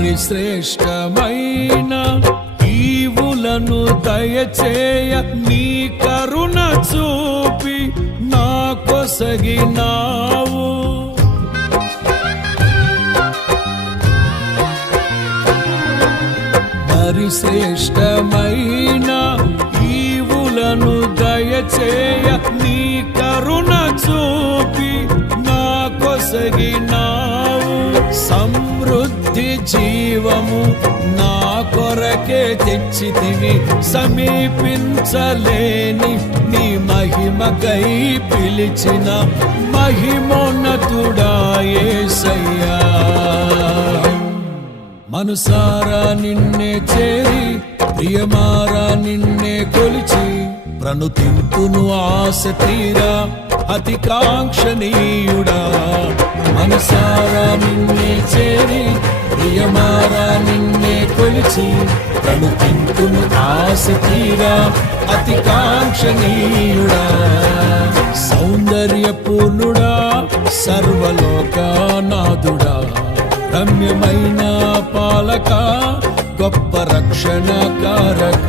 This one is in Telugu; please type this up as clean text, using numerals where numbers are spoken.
మరి శ్రేష్టమైన ఈవులను దయచేయ నీ కరుణ చూపి నా కొసగినావు. మరి శ్రేష్టమైన ఈవులను దయచేయ నీ కరుణ చూపి నా కొసగినావు. సమృద్ధి జీవము నా కొరకే తెచ్చితివి, సమీపించలేని నీ మహిమకై పిలిచిన మహిమోన్నతుడా యేసయ్యా. మనసారా నిన్నే చేరి ప్రియమారా నిన్నే కొలిచి ప్రణుతింతును ఆశ తీరా అతి కాంక్షణీయుడా. మనసారా నిన్నే చేరి ప్రియమారా నిన్నే కొలిచి ప్రణుతింతును ఆశ తీరా అతి కాంక్షణీయుడా. సౌందర్యపూర్ణుడా సర్వలోకనాథుడా, రమ్యమైన పాలక గొప్ప రక్షణ కారక.